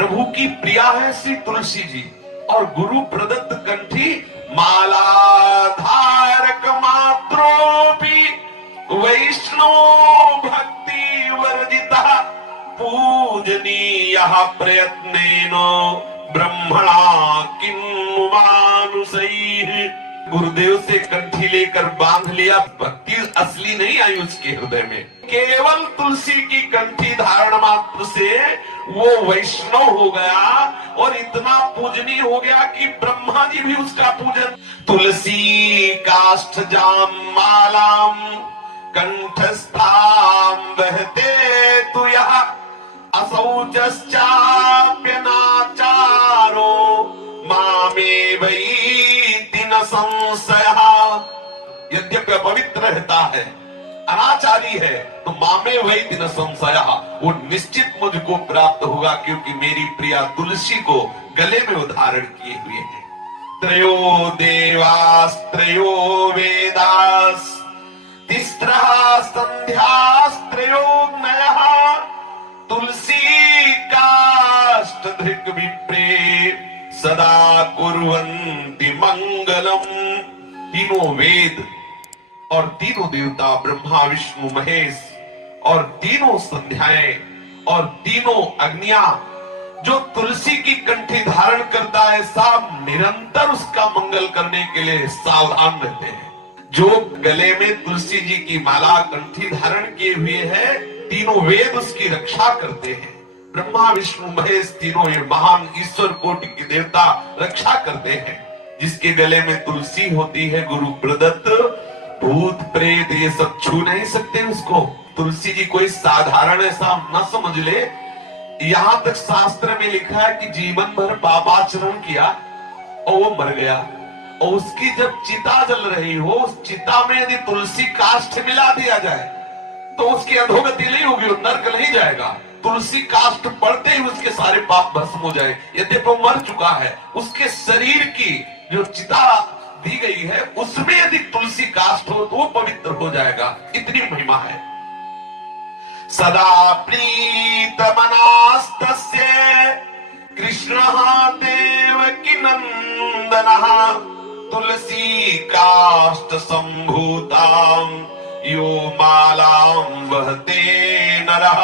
प्रभु की प्रिया है श्री तुलसी जी, और गुरु प्रदत्त कंठी माला धारक मात्रोपि वैष्णव भक्ति वर्जिता पूजनीयः प्रयत्नेन ब्रह्मणा किन्नु मानुषैः। गुरुदेव से कंठी लेकर बांध लिया, भक्ति असली नहीं आई उसके हृदय में। केवल तुलसी की कंठी धारण मात्र से वो वैष्णव हो गया और इतना पूजनीय हो गया कि ब्रह्मा जी भी उसका पूजन। तुलसी काष्ठ जाम मालाम कंठस्थाम बहते तु यः असौचश्चाप्यनाचारो मामे वैति न संशयः। यद्यपि पवित्र रहता है, अनाचारी है, तो मामे वैति न संशयः, वो निश्चित मुझको प्राप्त होगा, क्योंकि मेरी प्रिया तुलसी को गले में धारण किए हुए है। त्रयो देवास्त्रयो वेदास तिस्रः संध्यास्त्रयोऽग्नयः तुलसी काष्ठ धृक् विप्रे सदा कुर्वन्ति मंगलम। तीनों वेद और तीनों देवता ब्रह्मा विष्णु महेश और तीनों संध्याएं और तीनों अग्नियां जो तुलसी की कंठी धारण करता है, सब निरंतर उसका मंगल करने के लिए सावधान रहते हैं। जो गले में तुलसी जी की माला कंठी धारण किए हुए है, तीनों वेद उसकी रक्षा करते हैं। ब्रह्मा विष्णु महेश तीनों ये महान ईश्वर कोटि के देवता रक्षा करते हैं। जिसके गले में तुलसी होती है, गुरु प्रदत्त, भूत प्रेत ये सब छू नहीं सकते उसको। तुलसी जी कोई साधारण ऐसा न समझ ले। यहां तक शास्त्र में लिखा है कि जीवन भर पापाचरण किया और वो मर गया, और उसकी जब चिता जल रही हो, उस चिता में यदि तुलसी काष्ठ मिला दिया जाए तो उसकी अधोगति नहीं होगी, वो नरक नहीं जाएगा। तुलसी काष्ठ पड़ते ही उसके सारे पाप भस्म हो जाए। यद्यपि वो मर चुका है, उसके शरीर की जो चिता दी गई है उसमें यदि तुलसी काष्ठ हो तो वो पवित्र हो जाएगा। इतनी महिमा है। सदा प्रीत मनास्तस्य कृष्णः देवकी नंदनः तुलसी काष्ठ संभूताम यो मालाम वहते नरः।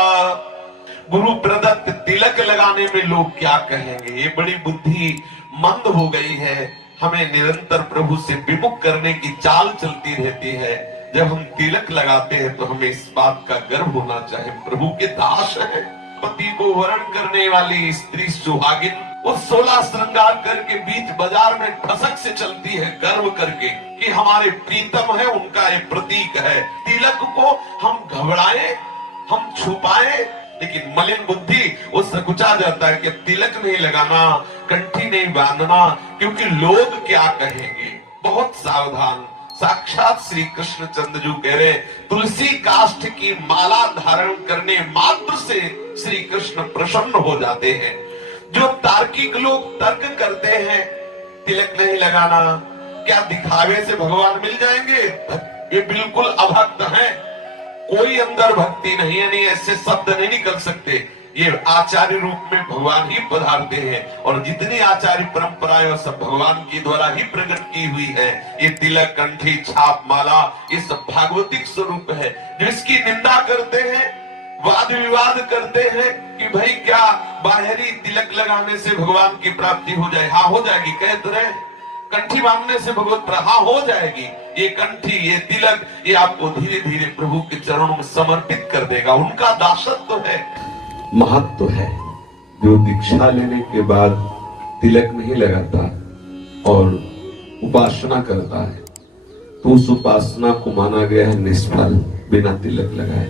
गुरु प्रदत्त तिलक लगाने में लोग क्या कहेंगे, ये बड़ी बुद्धि मंद हो गई है। हमें निरंतर प्रभु से विमुख करने की चाल चलती रहती है। जब हम तिलक लगाते हैं तो हमें इस बात का गर्व होना चाहिए, प्रभु के दास है। पति को वरण करने वाली स्त्री सुहागिन वो 16 श्रृंगार करके बीच बाजार में ठसक से चलती है, गर्व करके कि हमारे प्रीतम है, उनका ये प्रतीक है। तिलक को हम घबराए, हम छुपाए, लेकिन मलिन बुद्धि वो सकुचा जाता है कि तिलक नहीं लगाना, कंठी नहीं बांधना, क्योंकि लोग क्या कहेंगे। बहुत सावधान। साक्षात श्री कृष्ण चंद्र जी कह रहे, तुलसी काष्ठ की माला धारण करने मात्र से श्री कृष्ण प्रसन्न हो जाते हैं। जो तार्किक लोग तर्क करते हैं तिलक नहीं लगाना, क्या दिखावे से भगवान मिल जाएंगे, ये बिल्कुल अभक्त हैं। कोई अंदर भक्ति नहीं है, नहीं ऐसे शब्द नहीं निकल सकते। ये आचार्य रूप में भगवान ही पधारते हैं, और जितनी आचार्य परंपराएं सब भगवान के द्वारा ही प्रकट की हुई है। ये तिलक, कंठी, छाप, माला, ये सब भागवतिक स्वरूप है। जो इसकी निंदा करते हैं, वाद विवाद करते हैं कि भाई क्या बाहरी तिलक लगाने से भगवान की प्राप्ति हो जाए। हाँ हो जाएगी, कह तो रहे। कंठी बांधने से भगवत हाँ हो जाएगी। ये कंठी, ये तिलक, ये आपको धीरे धीरे प्रभु के चरणों में समर्पित कर देगा। उनका दासत्व है, महत्व है। जो दीक्षा लेने के बाद तिलक नहीं लगाता और उपासना करता है तो उस उपासना को माना गया है निष्फल, बिना तिलक लगाए।